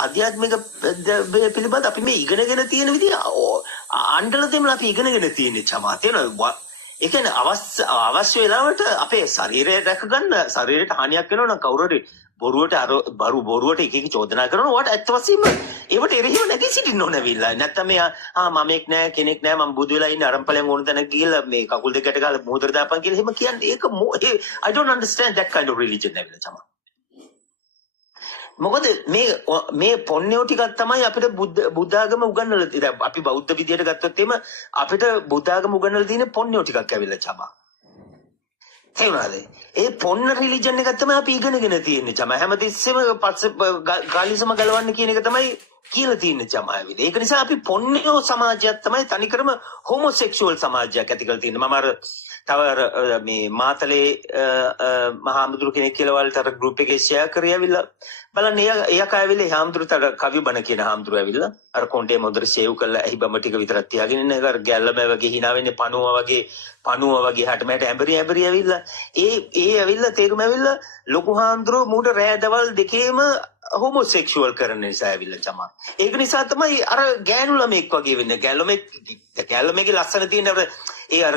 ආධ්‍යාත්මික පිළිබඳ අපි මේ ඉගෙනගෙන තියෙන විදිහ අණ්ඩල දෙමළ අපි ඉගෙනගෙන තියෙන්නේ චමා තියෙනවා. ඒ කියන්නේ අවශ්‍ය වෙලාවට අපේ ශරීරය දැක ගන්න ශරීරයට හානියක් වෙනවා නම් කවුරු හරි බොරුවට එක චෝදනා කරනවා. වට ඇත්ත වශයෙන්ම ඒවට එරෙහිව නැගී සිටින්න ඕන වෙලා. නැත්තම් මේ මම එක් නෑ කෙනෙක් නෑ මම බුදු වෙලා ඉන්නේ අරම්පලෙන් ඕන තැනක ගිහලා මේ කකුල් දෙකට ගාලා මොහොතට දාපන් කියලා එහෙම කියන්නේ ඒක I don't understand that kind of religion නැවිලා චමා. මොකද මේ පොන්නෝ ටිකක් තමයි අපිට බුද්ධ ආගම උගන්වලා තියෙන්නේ. අපි බෞද්ධ විදියට ගත්තොත් එimhe අපිට බුද්ධ ආගම උගන්වලා තියෙන පොන්නෝ ටිකක් ඇවිල්ලා චමා. තේරුණාද? ඒ පොන්න රිලිජන් එක තමයි අපි ඉගෙනගෙන තියෙන්නේ චමා. හැමතිස්සෙම ගාලිසම ගලවන්න කියන එක තමයි කියලා තියෙන්නේ චමා ඇවිල්ලා. ඒක නිසා අපි පොන්නෝ සමාජයක් තමයි තනිකරම හෝමොසෙක්ෂුවල් සමාජයක් ඇති කරලා තියෙන්නේ. මම තව මේ මාතලේ මහාමුදුරු කෙනෙක් කියලා වලට අර ගෲප් එකේ ෂෙයා කරේ ඇවිල්ලා බලන්න එයා කයවිලේ හාමුදුරුට අර කවි බණ කියන හාමුදුරුව ඇවිල්ලා අර කොණ්ඩේ මොදර සේව් කරලා එහි බඹ ටික විතරක් තියාගෙන ඉන්න අර ගැල්ලම වගේ hina වෙන්නේ පණුවා වගේ හැට මෑට ඇඹරි ඇවිල්ලා ඒ ඇවිල්ලා තේරුම ඇවිල්ලා ලොකු හාමුදුරුව මූට රෑ දවල් දෙකේම හෝමොසෙක්ෂුවල් කරන නිසා ඇවිල්ලා චමා. ඒක නිසා තමයි අර ගෑනු ළමෙක් වගේ වෙන්නේ. ගෑල්ලමේගේ ලස්සන තියෙන අර ඒ අර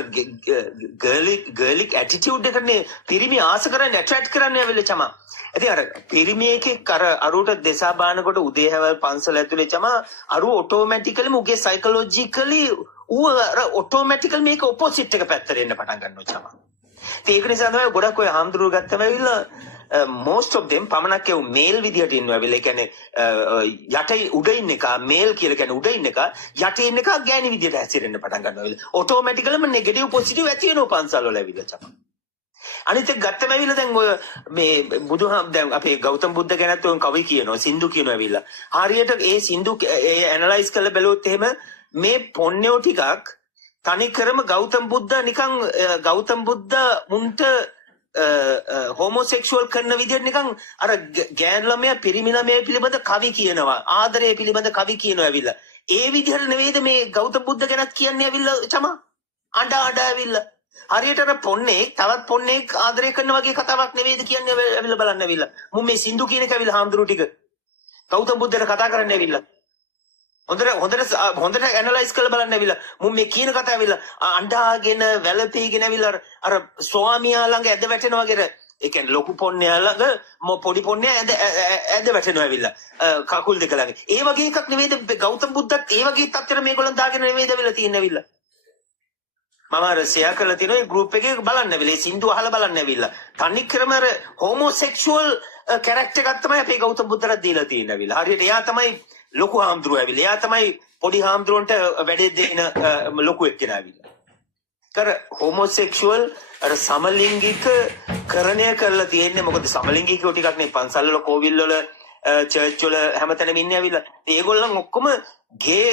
ගර්ලික් ඇටිටියුඩ් එකනේ පිරිමි ආස කරන්නේ ඇට්‍රැක්ට් කරන්නේ ඇවිල්ලා චමා. ඉතින් අර පිරිමියෙක් අර අරුවට දෙසා බානකොට උදේ හැවල් පන්සල ඇතුලේ චමා අරු ඔටෝමැටිකලි මුගේ සයිකොලොජිකලි ඌ අර ඔටෝමැටිකල් මේක ඔපොසිට් එක පැත්තට එන්න පටන් ගන්නවා චමා. ඒක නිසා තමයි ගොඩක් ඔය හාමුදුරුවෝ ගත්තම ඇවිල්ලා most of them පමණක් ඒ මේල් විදියට ඉන්නවා වෙල. ඒ කියන්නේ යට උඩ ඉන්න එක මේල් කියලා කියන්නේ උඩ ඉන්න එක යට ඉන්න එක ගෑණි විදියට හැසිරෙන්න පටන් ගන්නවා වෙල. ඔටෝමැටිකලිම නෙගටිව් පොසිටිව් ඇති වෙනවා පන්සල් වල ඇවිල්ලා චමා. අනිත් එක ගත්තම ඇවිල්ලා දැන් ඔය මේ දැන් අපේ ගෞතම බුද්ධ ගැනත් ඔය කවි කියනවා සින්දු කියනවා ඇවිල්ලා. හරියට ඒ සින්දු ඒ ඇනලයිස් කරලා බැලුවොත් එහෙම මේ පොන්නෝ ටිකක් තනිකරම ගෞතම බුද්ධ නිකන් ගෞතම බුද්ධ මුන්ට හෝමොසෙක්ෂුවල් කරන විදිහට නිකන් අර ගෑනු ළමයා පිරිමි ළමයා පිළිබඳ කවි කියනවා ආදරය පිළිබඳ කවි කියනවා ඇවිල්ලා. ඒ විදිහට නෙවෙයිද මේ ගෞතම බුද්ධ ගැනත් කියන්නේ ඇවිල්ලා චමා. අඬ ඇවිල්ලා. හරියට අර පොන්නේක් තවත් පොන්නේක් ආදරය කරන වගේ කතාවක් නෙවෙයිද කියන්නේ ඇවිල්ලා බලන්න ඇවිල්ලා. මුන් මේ සින්දු කියන එක ඇවිල්ලා හාමුදුරුවෝ ටික ගෞතම බුද්ධට කතා කරන්න ඇවිල්ලා. හොඳට ඇනලයිස් කරලා බලන්න ඇවිල්ලා. මුන් මේ කියන කතාව ඇවිල්ලා අඬාගෙන වැළපීගෙන ඇවිල්ලා අර ස්වාමියා ළඟ ඇද වැටෙනවා වගේ. ඒ කියන්නේ ලොකු පොන්නයා ළඟ පොඩි පොන්නයා ඇද වැටෙනවා ඇවිල්ලා කකුල් දෙක ළඟ. ඒ වගේ එකක් නෙවෙයිද ගෞතම බුද්ධත් ඒ වගේ තත්ත්වෙට මේගොල්ලන් දාගෙන නෙවෙයිද ඇවිල්ලා තියෙන්නේ ඇවිල්ලා. මම අර ෂෙයා කරලා තියෙනවා ඒ ගෲප් එකේ බලන්න ඇවිල්ලා. ඒ සින්දු අහලා බලන්න ඇවිල්ලා. තනිකරම අර හෝමොසෙක්ෂුවල් කැරක්ටර් එකක් තමයි අපේ ගෞතම බුද්ධට දීලා තියෙන්නේ ඇවිල්ලා. හරියට එයා තමයි ලොකු හාමුදුරුවෝ ඇවිල්ලා. එයා තමයි පොඩි හාමුදුරුවන්ට වැඩේ දෙන ලොකු එක්කෙනා ඇවිල්ලා. කර හෝමොසෙක්ෂුවල් අර සමලිංගික කරණය කරලා තියෙන්නේ. මොකද සමලිංගිකයෝ ටිකක් නේ පන්සල් වල කෝවිල් වල චර්ච් වල හැමතැනම ඉන්නේ ඇවිල්ලා. ඒගොල්ලන් ඔක්කොම ගේ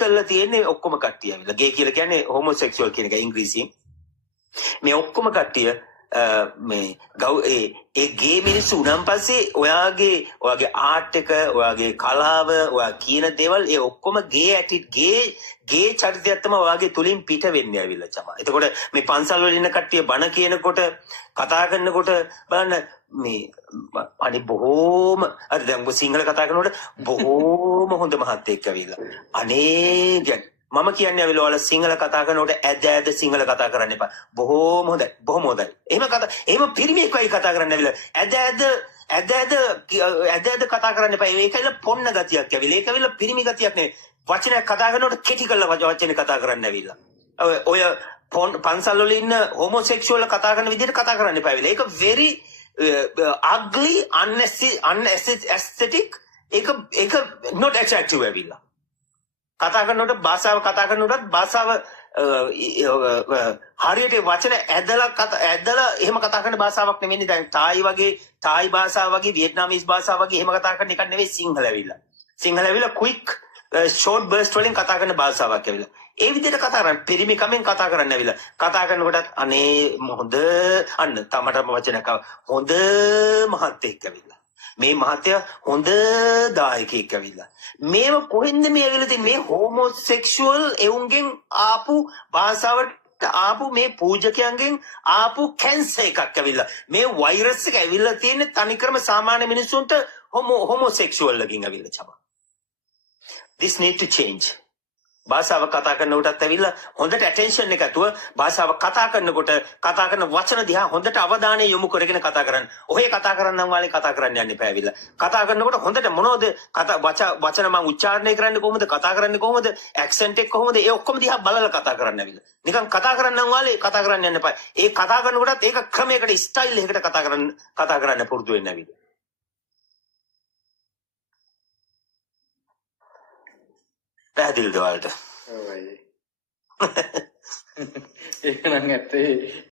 කරලා තියෙන්නේ ඔක්කොම කට්ටිය ඇවිල්ලා. ගේ කියලා කියන්නේ හෝමොසෙක්ෂුවල් කියන එක ඉංග්‍රීසියෙන්. මේ ඔක්කොම කට්ටිය මේ ඒ ගේ මිනිස්සු උනන් පස්සේ ඔයාගේ ආර්ට් එක ඔයාගේ කලාව ඔයා කියන දේවල් ඒ ඔක්කොම ගේ චරිතයක් තමයි ඔයාගේ තුලින් පිට වෙන්නේ ඇවිල්ලා චමා. එතකොට මේ පන්සල් වල ඉන්න කට්ටිය බණ කියනකොට කතා කරනකොට බලන්න මේ අනි බොහෝම අර දැන් සිංහල කතා කරනකොට බොහෝම හොඳ මහත්තයෙක් ඇවිල්ලා. අනේ මම කියන්නේ ඇවිල්ලා ඔයාලා සිංහල කතා කරනකොට ඇද සිංහල කතා කරන්න එපා. බොහෝම හොඳයි. එහෙම පිරිමියෙක් වගේ කතා කරන්න ඇවිල්ලා ඇද කතා කරන්න එපා. ඒකයිලා පොන්න ගතියක් ඇවිල්ලා. ඒක ඇවිල්ලා පිරිමි ගතියක් නෙවෙයි. වචනයක් කතා කරනකොට කෙටි කරලා වචනේ කතා කරන්න ඇවිල්ලා. ඔය පන්සල් වල ඉන්න හෝමොසෙක්ෂුවල් කතා කරන විදිහට කතා කරන්න එපා ඇවිල්ලා. ඒක very ugly unaesthetic ඒක not attractive ඇවිල්ලා. කතා කරනකොට භාෂාව හරියට වචන ඇදලා එහෙම කතා කරන භාෂාවක් නෙවෙයි. දැන් තායි භාෂාව වගේ වියට්නාමීස් භාෂාව වගේ එහෙම කතා කරන එකක් නෙවෙයි සිංහල ඇවිල්ලා quick short burst වලින් කතා කරන භාෂාවක් ඇවිල්ලා. ඒ විදිහට කතා කරන්නේ පිරිමි කමෙන් කතා කරන්න ඇවිල්ලා. කතා කරනකොටත් අනේ හොඳ අන්න තමටම වචනයක් හොඳ මහත්තයෙක් ඇවිල්ලා. මේ මහත්තයා හොඳ දායකයෙක් ඇවිල්ලා. මේව කොහෙන්ද මේ ඇවිල්ලා තියෙන්නේ? මේ හෝමොසෙක්ෂුවල් එවුන්ගෙන් ආපු භාෂාවට ආපු මේ පූජකයන්ගෙන් ආපු කැන්සර් එකක් ඇවිල්ලා මේ වෛරස් එක ඇවිල්ලා තියෙන තනිකරම සාමාන්‍ය මිනිස්සුන්ට හොමෝසෙක්ෂුවල් එකකින් ඇවිල්ලා චබා. This need to change. භාෂාව කතා කරනකොටත් ඇවිල්ලා හොඳට ඇටෙන්ෂන් එක ඇතුව භාෂාව කතා කරනකොට කතා කරන වචන දිහා හොඳට අවධානය යොමු කරගෙන කතා කරන්න. ඔහේ කතා කරන්නම් වාලේ කතා කරන්න යන්න එපා ඇවිල්ලා. කතා කරනකොට හොඳට මොනවද වචන මම උච්චාරණය කරන්නේ කොහොමද කතා කරන්නේ කොහොමද ඇක්සන්ට් එක කොහොමද ඒ ඔක්කොම දිහා බලලා කතා කරන්න ඇවිල්ලා. නිකන් කතා කරන්නම් වාලේ කතා කරන්න යන්න එපා. ඒ කතා කරනකොටත් ඒක ක්‍රමයකට ස්ටයිල් එකකට කතා කරන්න පුරුදු වෙන්න ඇවිල්ලා. පැහැදිලිද ඔයාලට? ඔව් අයියේ. ඒක නම් ඇත්තේ